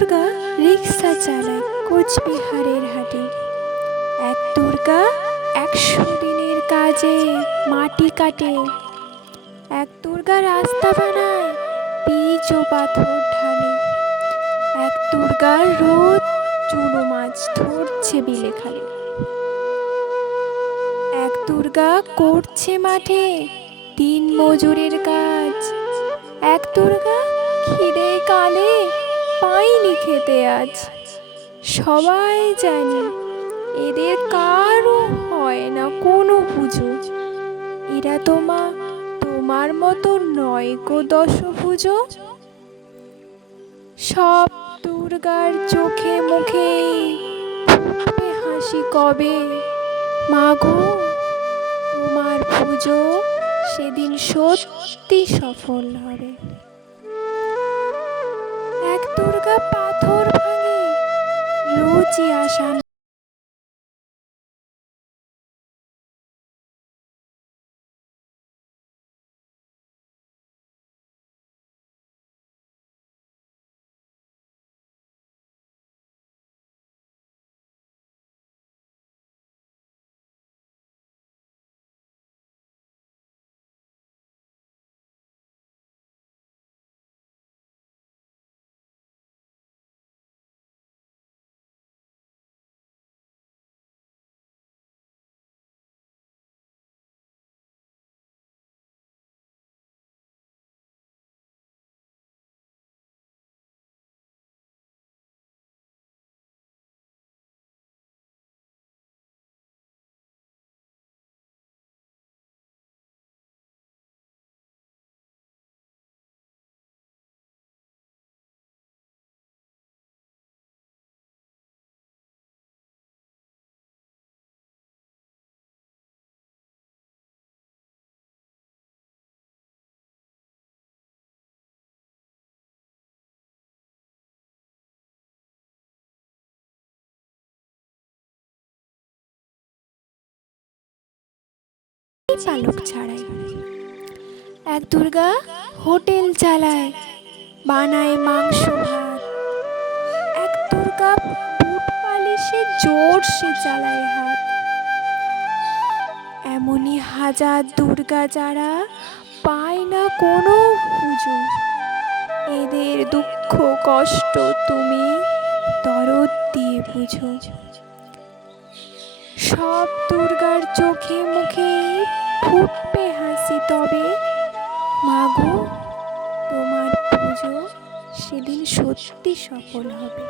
দুর্গা রিক্সা চালায় কোচবিহারের হাটে। এক দুর্গা 100 দিনের কাজে মাটি কাটে। এক দুর্গা রাস্তা বানায় পিচ ও পাথর ঢালে। এক দুর্গা রোজ চুনো মাছ ধরছে বিলে খালে। এক দুর্গা করছে মাঠে দিন মজুরের কাজ। এক দুর্গা খিদে কালে পাইনি খেতে আজ। সবাই জানে এদের কারও হয় না কোনো পুজো। এরা তোমার মতো নয় গো দশভুজো। সব দুর্গার চোখে মুখে ফুটবে হাসি কবে। মাগো তোমার পুজো সেদিন সত্যি সফল হবে। এক দুর্গা পাথর ভাঙে রোজই আসা। পালক ছাড়াই এক দুর্গা হোটেল চালায় বানায় মাংস ভাত। এক দুর্গা বুট পালিশে জোরসে চালায় হাত। এমনই হাজার দুর্গা যারা পায় না কোনো পুজো। এদের দুঃখ কষ্ট তুমি দরদ দিয়ে বুঝো। সব দুর্গার চোখে মুখে ফুটবে হাসি তবে। মাগো তোমার পুজো সেদিন সত্যি সফল হবে।